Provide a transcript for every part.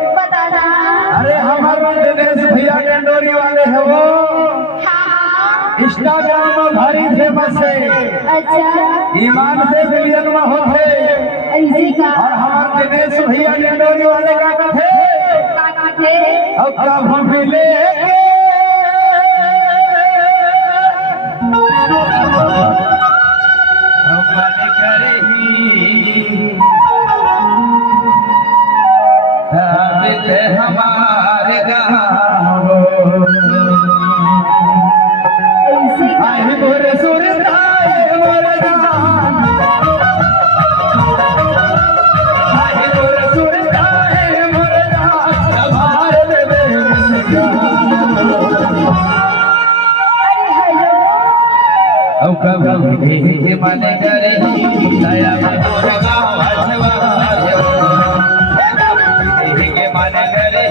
अरे हमारे दिनेश भैया डंडोरी वाले हैं वो, इंस्टाग्राम में भारी फेमस है। अच्छा, ईमान से मिलियन में होते और हमारे दिनेश भैया डंडोरी वाले का थे अब कब हम मिले हमारे गाँव गोरे सुरताए मोरे गान गोरे सुरताए मोरे गान हमारे देवे अब कब के मन करे दया मोरे गाँव हसवा के मन करे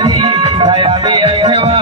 दया भी हसवा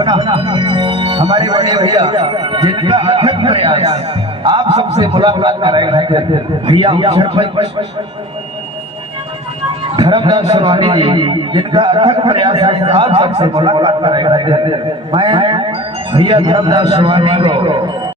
पुनः हमारे बड़े भैया जिनका अथक प्रयास आप सबसे मुलाकात कराएंगे भैया धर्मदास सरवानी जी जिनका अथक प्रयास है आप सबसे मुलाकात कराएंगे। मैं भैया धर्मदास सरवानी को